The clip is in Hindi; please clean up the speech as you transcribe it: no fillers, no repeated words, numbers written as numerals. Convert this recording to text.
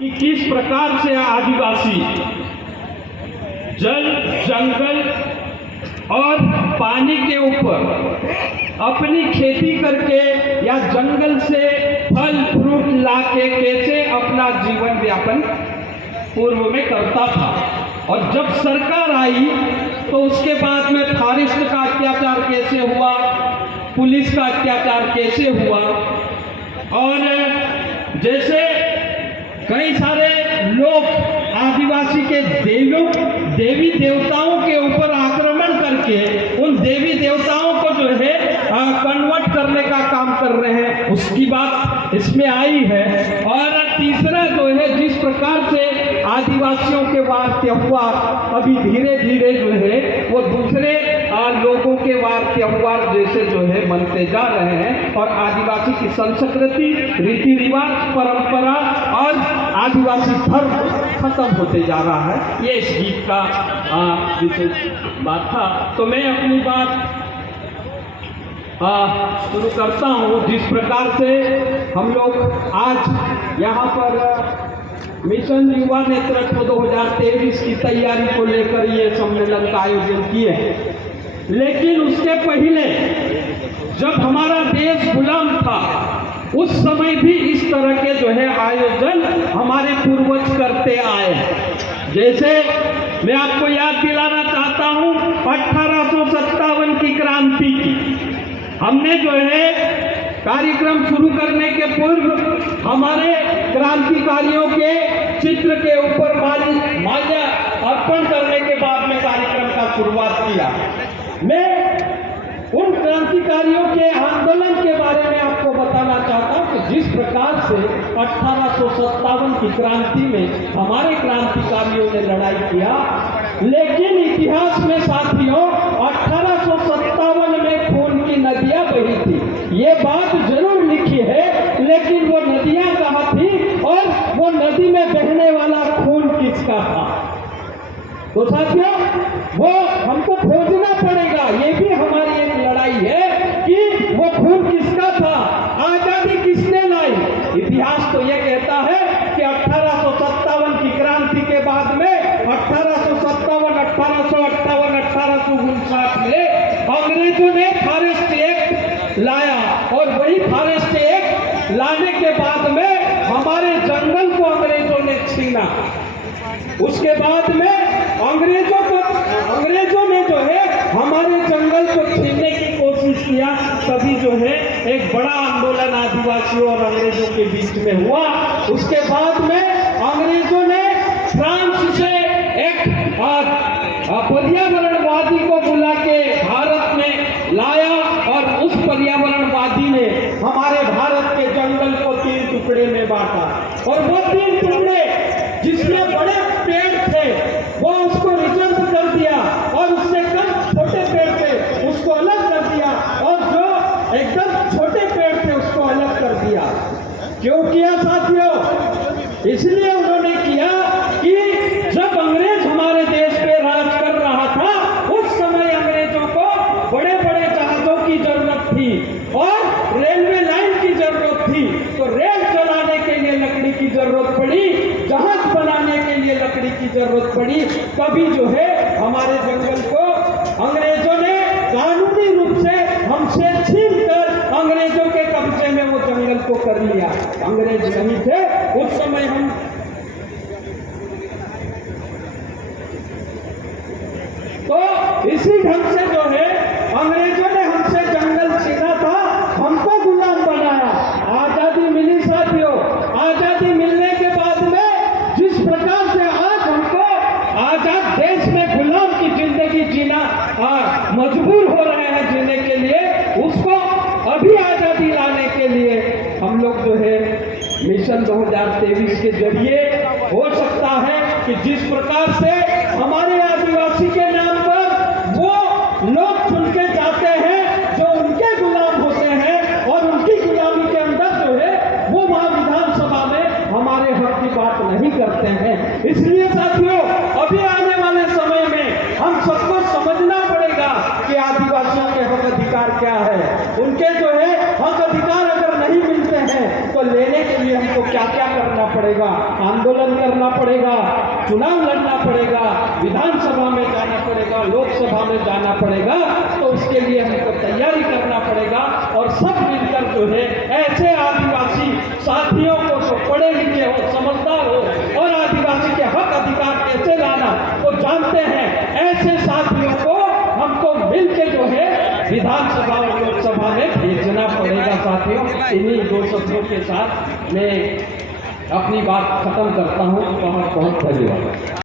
कि किस प्रकार से आदिवासी जल, जंगल और पानी के ऊपर अपनी खेती करके या जंगल से फल फ्रूट लाके कैसे अपना जीवन व्यापन पूर्व में करता था। और जब सरकार आई तो उसके बाद में फॉरेस्ट का अत्याचार कैसे हुआ, पुलिस का अत्याचार कैसे हुआ, और जैसे कई सारे लोग आदिवासी के देवी देवताओं के ऊपर आक्रमण करके उन देवी देवताओं को जो है कन्वर्ट करने का काम कर रहे हैं, उसकी बात इसमें आई है। और तीसरा जो है, जिस प्रकार से आदिवासियों के वार त्योहार अभी धीरे धीरे जो है वो दूसरे लोगों के वार त्योहार जैसे जो है मनते जा रहे हैं, और आदिवासी की संस्कृति, रीति रिवाज, परंपरा और आदिवासी धर्म खत्म होते जा रहा है। ये इस गीत का विशेष बात था। तो मैं अपनी बात शुरू करता हूँ। जिस प्रकार से हम लोग आज यहाँ पर मिशन युवा नेतृत्व 2023 की तैयारी को लेकर ये सम्मेलन का आयोजन किए हैं, लेकिन उसके पहले जब हमारा देश गुलाम था उस समय भी इस तरह के जो है आयोजन हमारे पूर्वज करते आए हैं। जैसे मैं आपको याद दिलाना चाहता हूँ 1857 की क्रांति की, हमने जो है कार्यक्रम शुरू करने के पूर्व हमारे क्रांतिकारियों के चित्र के ऊपर माल्या अर्पण करने के बाद में कार्यक्रम का शुरुआत किया। मैं उन क्रांतिकारियों के आंदोलन के बारे में आपको बताना चाहता हूं कि जिस प्रकार से 1857 की क्रांति में हमारे क्रांतिकारियों ने लड़ाई किया, लेकिन इतिहास में साथियों 1857 में खून की नदियां बही थी, ये बात जरूर लिखी है, लेकिन वो नदियां कहाँ थी और वो नदी में बहने वाला खून किसका था? तो साथियों वो हमको खोजना पड़ेगा। ये भी हमारी एक लड़ाई है कि वो खून किसका था, आजादी किसने लाई। इतिहास तो ये कहता है कि 1857 की क्रांति के बाद में 1857, 1858, 1859 में अंग्रेजों ने फॉरेस्ट एक्ट लाया, और वही फॉरेस्ट एक्ट लाने के बाद में हमारे जंगल को अंग्रेजों ने छीना। उसके बाद में अंग्रेजों ने जो है हमारे जंगल को छीनने की कोशिश किया, तभी जो है एक बड़ा आंदोलन आदिवासियों और अंग्रेजों के बीच में हुआ। उसके बाद में अंग्रेजों ने फ्रांस से एक पर्यावरणवादी को बुला के भारत में लाया, और उस पर्यावरणवादी ने हमारे भारत के जंगल को 3 टुकड़े में बांटा, और वो 3 टुकड़े जिसमें बड़े पेड़ थे वो उसको रिजर्व कर दिया, और उससे कम छोटे पेड़ थे उसको अलग कर दिया, और जो एकदम छोटे पेड़ थे उसको अलग कर दिया। क्यों किया साथियों? इसलिए उन्होंने किया कि जब अंग्रेज हमारे देश पे राज कर रहा था उस समय अंग्रेजों को बड़े बड़े जहाजों की जरूरत थी और रेलवे लाइन की जरूरत थी, तो रेल चलाने के लिए लकड़ी की जरूरत पड़ी, जहाज बनाने के लिए लकड़ी की जरूरत पड़ी। तभी जो है हमारे जंगल को अंग्रेजों ने कानूनी रूप से हमसे छीन कर अंग्रेजों के कब्जे में वो जंगल को कर लिया। अंग्रेज नहीं थे उस समय हम तो इसी ढंग से जो है अंग्रेजों ने हमसे जंगल छीना था, हमको गुलाम बनाया। आजादी मिली साथियों, आजादी मिलने के बाद में जिस प्रकार से आज हमको आजाद देश में गुलाम की जिंदगी जीना मजबूर हो रहे हैं जीने के लिए, उसको अभी आजादी लाने के लिए हम लोग जो है मिशन 2023 के जरिए हो सकता है कि जिस प्रकार से हमारे आदिवासी के नाम पर वो लोग चुन के जाते हैं जो उनके गुलाम होते हैं, और उनकी गुलामी के अंदर जो है वो वहां विधानसभा में हमारे हक की बात नहीं करते हैं। इसलिए साथियों अभी आने वाले समय में हम सबको समझना पड़ेगा कि आदिवासियों के हक अधिकार क्या है। उनके जो है हक अधिकार अगर नहीं मिलते हैं तो लेने के लिए हमको क्या क्या करना पड़ेगा, आंदोलन करना पड़ेगा, चुनाव लड़ना पड़ेगा, विधानसभा में जाना पड़ेगा, लोकसभा में जाना पड़ेगा, तो उसके लिए हमको तैयारी करना पड़ेगा। और सब मिलकर जो है ऐसे आदिवासी साथियों को जो पढ़े लिखे हो, समझदार हो और आदिवासी के हक अधिकार कैसे लाना वो जानते हैं, ऐसे साथियों को हमको मिलकर जो है विधानसभा और लोकसभा में भेजना पड़ेगा। साथियों, इन्हीं दो शब्दों के साथ मैं अपनी बात खत्म करता हूँ। बहुत बहुत धन्यवाद।